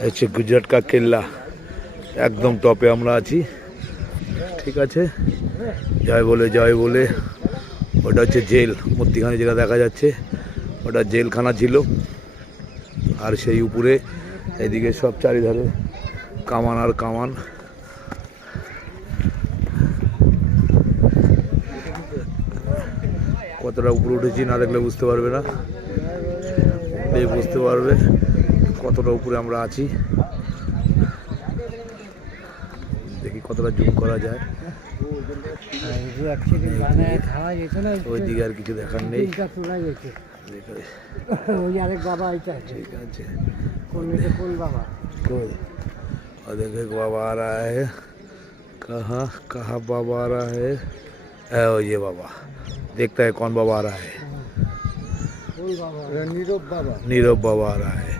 হচ্ছে গুজরাট কা কেল্লা, একদম টপে আমরা আছি। ঠিক আছে, জয় বলে ওটা হচ্ছে জেল, মূর্তিখানি যেটা দেখা যাচ্ছে ওটা জেলখানা ছিল। আর সেই উপরে এদিকে সব চারিধারে কামান আর কামান। কতটা উপরে উঠেছি না দেখলে বুঝতে পারবে না, বুঝতে পারবে কতটা উপরে আমরা আছি। দেখি কতটা জুম করা যায়। ওইদিকে আর কিছু দেখার নেই। ঠিক আছে, देखे बाबा आ रहा है। कहाँ कहाँ बाबा आ रहा है? ये बाबा, देखता है कौन बाबा आ रहा है। नीरव बाबा आ रहा है।